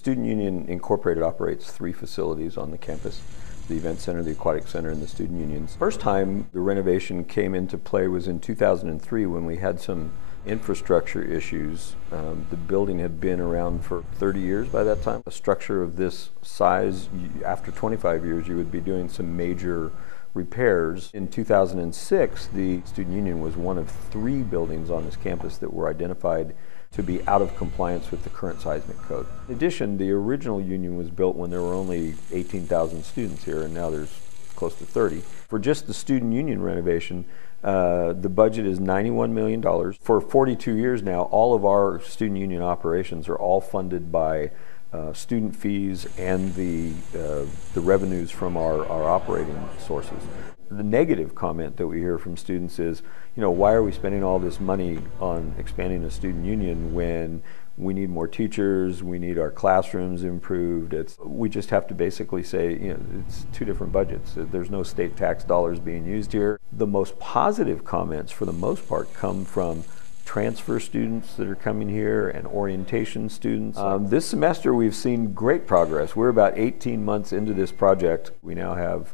Student Union Incorporated operates 3 facilities on the campus: the Event Center, the Aquatic Center, and the Student Unions. First time the renovation came into play was in 2003 when we had some infrastructure issues. The building had been around for 30 years by that time. A structure of this size, after 25 years, you would be doing some major repairs. In 2006, the Student Union was one of 3 buildings on this campus that were identified to be out of compliance with the current seismic code. In addition, the original union was built when there were only 18,000 students here, and now there's close to 30. For just the Student Union renovation, the budget is $91 million. For 42 years now, all of our Student Union operations are all funded by student fees and the revenues from our operating sources. The negative comment that we hear from students is, why are we spending all this money on expanding a student union when we need more teachers, we need our classrooms improved? We just have to basically say, it's 2 different budgets. There's no state tax dollars being used here. The most positive comments, for the most part, come from transfer students that are coming here and orientation students. This semester we've seen great progress. We're about 18 months into this project. We now have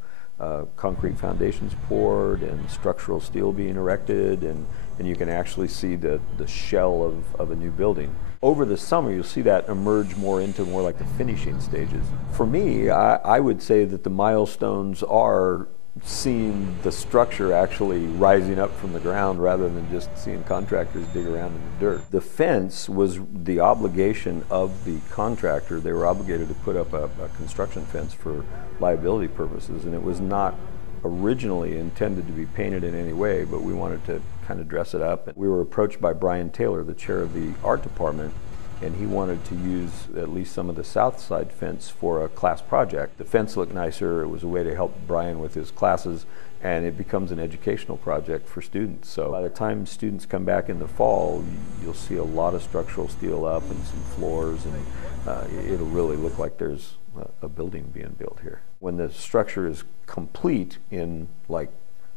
concrete foundations poured and structural steel being erected, and you can actually see the shell of a new building. Over the summer you'll see that emerge more into more like the finishing stages. For me, I would say that the milestones are seeing the structure actually rising up from the ground rather than just seeing contractors dig around in the dirt. The fence was the obligation of the contractor. They were obligated to put up a construction fence for liability purposes, and it was not originally intended to be painted in any way, but we wanted to kind of dress it up. We were approached by Brian Taylor, the chair of the art department, and he wanted to use at least some of the south side fence for a class project. The fence looked nicer. It was a way to help Brian with his classes, and it becomes an educational project for students. So by the time students come back in the fall, you'll see a lot of structural steel up and some floors, and it'll really look like there's a building being built here. When the structure is complete in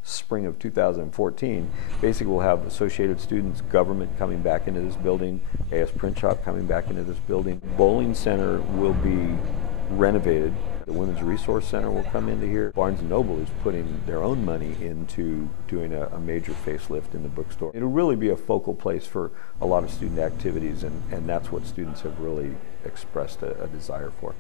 spring of 2014, basically we'll have Associated Students, government coming back into this building, AS Print Shop coming back into this building. Bowling Center will be renovated. The Women's Resource Center will come into here. Barnes & Noble is putting their own money into doing a major facelift in the bookstore. It'll really be a focal place for a lot of student activities, and that's what students have really expressed a desire for.